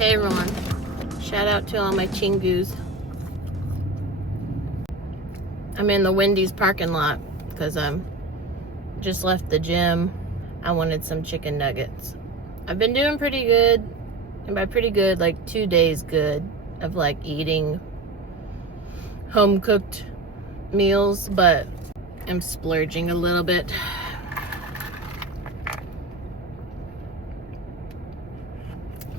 Hey everyone, shout out to all my chingus. I'm in the Wendy's parking lot because I'm just left the gym. I wanted some chicken nuggets. I've been doing pretty good, and by pretty good, like 2 days good of like eating home cooked meals, but I'm splurging a little bit.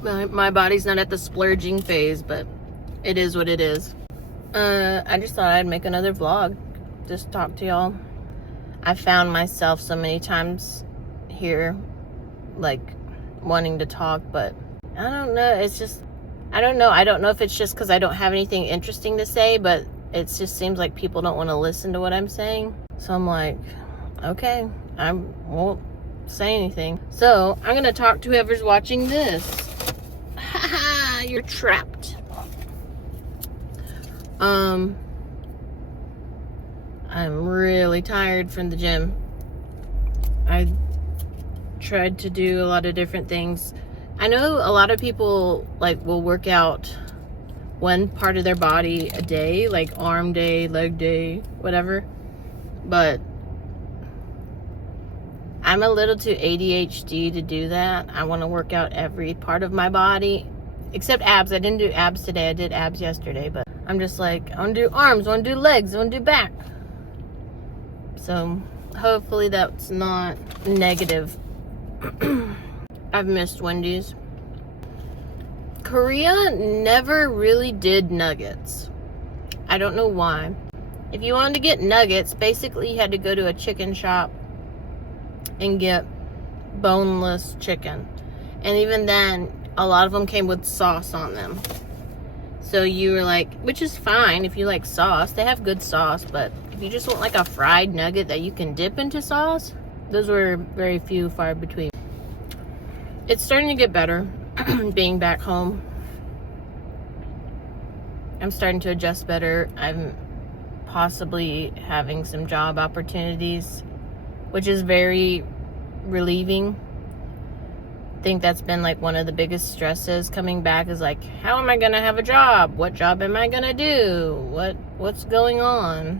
My body's not at the splurging phase, but it is what it is. I just thought I'd make another vlog, just talk to y'all. I found myself so many times here, like, wanting to talk, but I don't know, it's just, I don't know if it's just because I don't have anything interesting to say, but it just seems like people don't want to listen to what I'm saying. So I'm like, okay, I won't say anything. So I'm gonna talk to whoever's watching this. Haha, you're trapped. I'm really tired from the gym. I tried to do a lot of different things. I know a lot of people like will work out one part of their body a day, like arm day, leg day, whatever. But I'm a little too ADHD to do that. I want to work out every part of my body, except abs. I didn't do abs today. I did abs yesterday, but I'm just like, I want to do arms, I want to do legs, I want to do back. So hopefully that's not negative. I've missed Wendy's. Korea never really did nuggets. I don't know why. If you wanted to get nuggets, basically you had to go to a chicken shop and get boneless chicken. And even then, a lot of them came with sauce on them. So you were like, which is fine if you like sauce. They have good sauce, but if you just want like a fried nugget that you can dip into sauce, those were very few, far between. It's starting to get better being back home. I'm starting to adjust better. I'm possibly having some job opportunities, which is very relieving. I think that's been like one of the biggest stresses coming back, is like, how am I gonna have a job? What job am I gonna do? What's going on?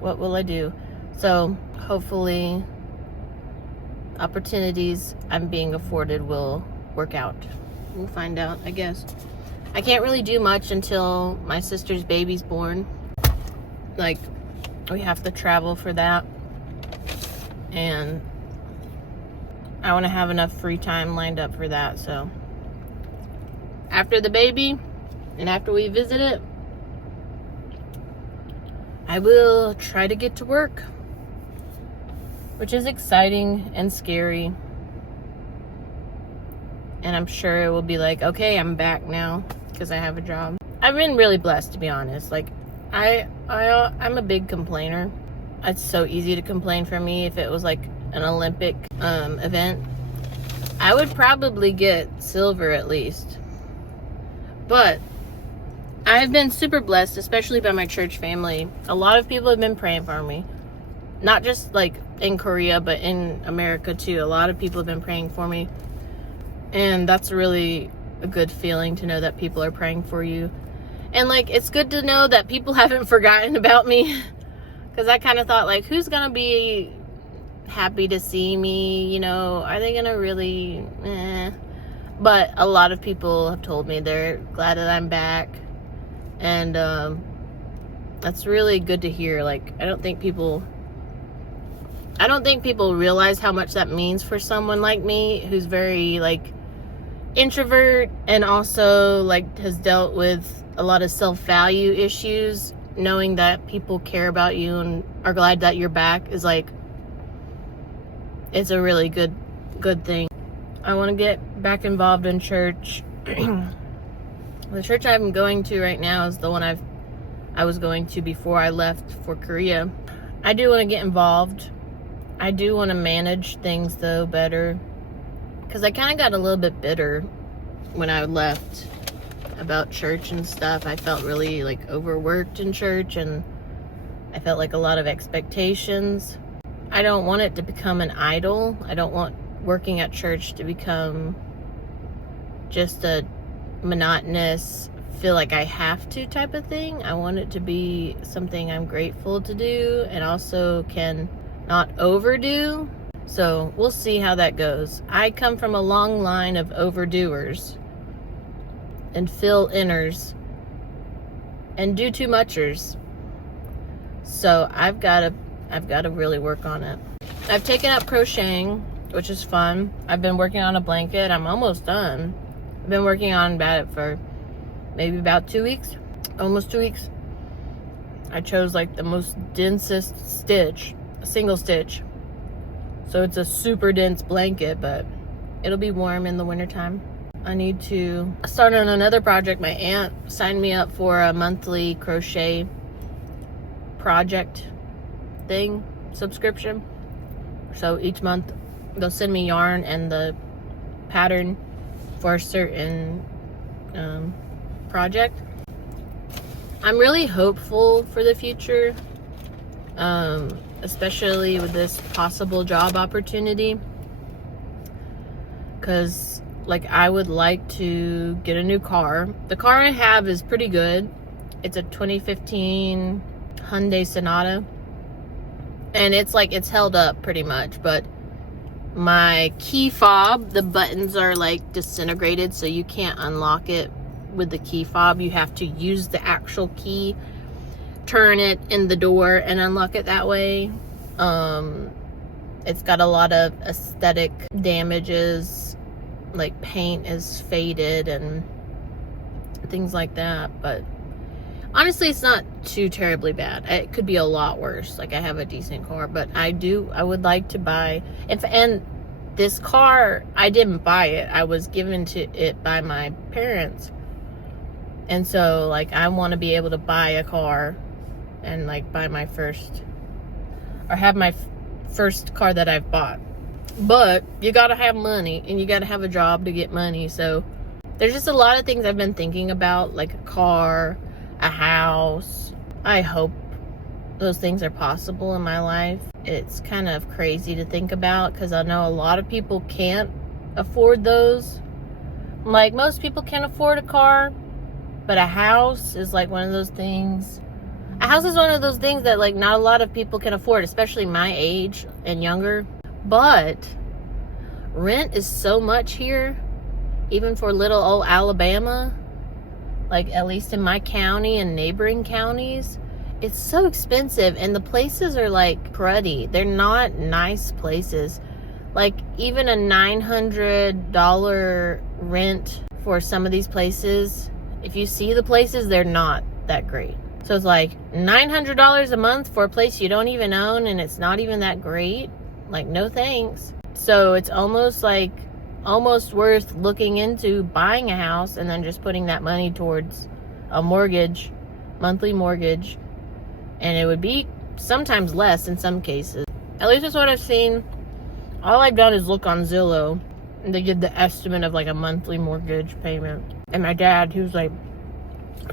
What will I do? So hopefully opportunities I'm being afforded will work out. We'll find out, I guess. I can't really do much until my sister's baby's born. Like, we have to travel for that, and I want to have enough free time lined up for that. So after the baby and after we visit it, I will try to get to work, which is exciting and scary. And I'm sure it will be like, okay, I'm back now because I have a job. I've been really blessed, to be honest. Like, I'm a big complainer. It's so easy to complain for me. If it was like an Olympic event, I would probably get silver at least. But I've been super blessed, especially by my church family. A lot of people have been praying for me. Not just like in Korea, but in America too. A lot of people have been praying for me. And that's really a good feeling to know that people are praying for you. And like, it's good to know that people haven't forgotten about me. Because I kind of thought, like, who's going to be happy to see me? You know, are they going to really, But a lot of people have told me they're glad that I'm back. And that's really good to hear. Like, I don't think people realize how much that means for someone like me, who's very, like, introvert and also, like, has dealt with a lot of self-value issues. Knowing that people care about you and are glad that you're back is like, it's a really good thing. I want to get back involved in church. The church I'm going to right now is the one I was going to before I left for Korea. I do want to get involved. I do want to manage things though better, because I kind of got a little bit bitter when I left about church and stuff. I felt really like overworked in church, and I felt like a lot of expectations. I don't want it to become an idol. I don't want working at church to become just a monotonous, feel like I have to type of thing. I want it to be something I'm grateful to do and also can not overdo. So we'll see how that goes. I come from a long line of overdoers and fill inners and do too muchers. So I've got to really work on it. I've taken up crocheting, which is fun. I've been working on a blanket. I'm almost done. I've been working on it for maybe about 2 weeks, almost 2 weeks. I chose like the most densest stitch, a single stitch. So it's a super dense blanket, but it'll be warm in the wintertime. I need to start on another project. My aunt signed me up for a monthly crochet project thing, subscription. So each month they'll send me yarn and the pattern for a certain project. I'm really hopeful for the future, especially with this possible job opportunity, because like I would like to get a new car. The car I have is pretty good. It's a 2015 Hyundai Sonata, and it's held up pretty much, but my key fob, the buttons are like disintegrated, so you can't unlock it with the key fob. You have to use the actual key, turn it in the door, and unlock it that way. It's got a lot of aesthetic damages, like paint is faded and things like that, but honestly it's not too terribly bad. It could be a lot worse. Like I have a decent car, but I would like to buy, and this car, I didn't buy it. I was given to it by my parents. And so like I want to be able to buy a car and like buy my first, or have my first car that I've bought. But you gotta have money and you gotta have a job to get money. So there's just a lot of things I've been thinking about, like a car, a house. I hope those things are possible in my life. It's kind of crazy to think about because I know a lot of people can't afford those. Like most people can't afford a car, but a house is like one of those things. A house is one of those things that like not a lot of people can afford, especially my age and younger. But rent is so much here, even for little old Alabama, like at least in my county and neighboring counties, it's so expensive. And the places are like cruddy. They're not nice places. Like even a $900 rent for some of these places, if you see the places, they're not that great. So it's like $900 a month for a place you don't even own, and it's not even that great. Like, no thanks. So it's almost worth looking into buying a house and then just putting that money towards a mortgage, monthly mortgage. And it would be sometimes less in some cases. At least that's what I've seen. All I've done is look on Zillow, and they give the estimate of like a monthly mortgage payment. And my dad, he was like,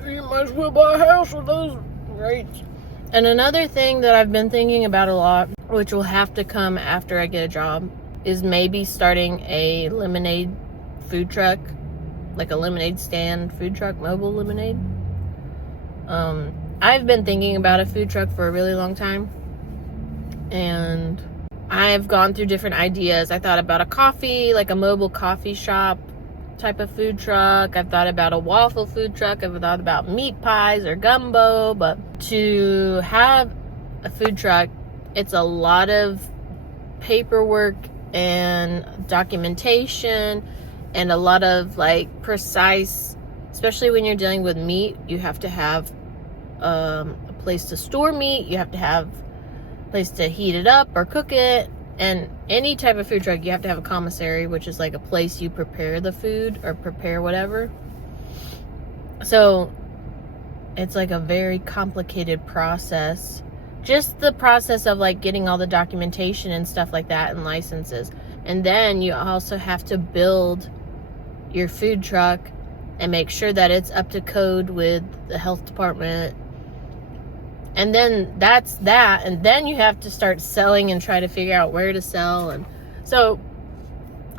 you might as well buy a house with those rates. And another thing that I've been thinking about a lot, which will have to come after I get a job, is maybe starting a lemonade food truck, like a lemonade stand food truck, mobile lemonade. I've been thinking about a food truck for a really long time, and I've gone through different ideas. I thought about a coffee, like a mobile coffee shop type of food truck. I've thought about a waffle food truck. I've thought about meat pies or gumbo. But to have a food truck, it's a lot of paperwork and documentation and a lot of like precise, especially when you're dealing with meat, you have to have a place to store meat. You have to have a place to heat it up or cook it. And any type of food truck, you have to have a commissary, which is like a place you prepare the food or prepare whatever. So it's like a very complicated process. Just the process of like getting all the documentation and stuff like that and licenses. And then you also have to build your food truck and make sure that it's up to code with the health department. And then that's that. And then you have to start selling and try to figure out where to sell. And so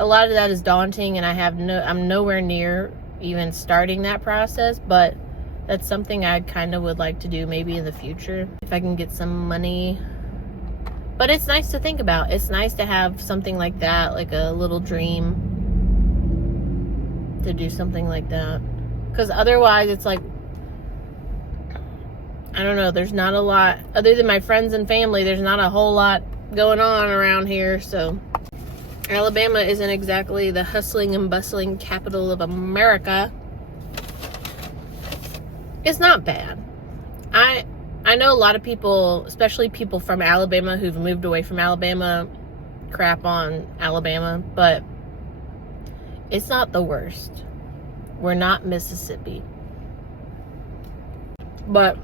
a lot of that is daunting, and I'm nowhere near even starting that process, but that's something I kind of would like to do maybe in the future if I can get some money. But it's nice to think about. It's nice to have something like that, like a little dream to do something like that. Because otherwise it's like, I don't know, there's not a lot, other than my friends and family, there's not a whole lot going on around here. So Alabama isn't exactly the hustling and bustling capital of America. It's not bad. I know a lot of people, especially people from Alabama who've moved away from Alabama, crap on Alabama, but it's not the worst. We're not Mississippi. But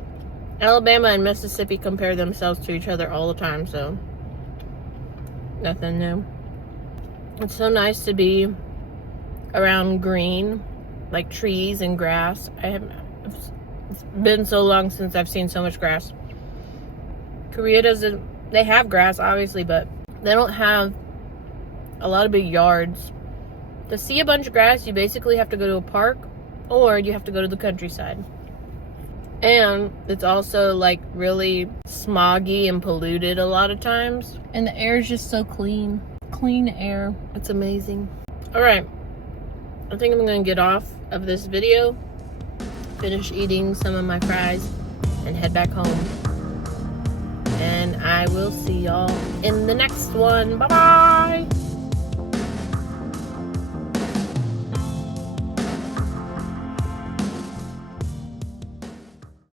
Alabama and Mississippi compare themselves to each other all the time, so nothing new. It's so nice to be around green, like trees and grass. It's been so long since I've seen so much grass. Korea doesn't, they have grass obviously, but they don't have a lot of big yards. To see a bunch of grass, you basically have to go to a park or you have to go to the countryside. And it's also like really smoggy and polluted a lot of times. And the air is just so clean. Clean air. It's amazing. Alright. I think I'm going to get off of this video, finish eating some of my fries, and head back home. And I will see y'all in the next one. Bye-bye!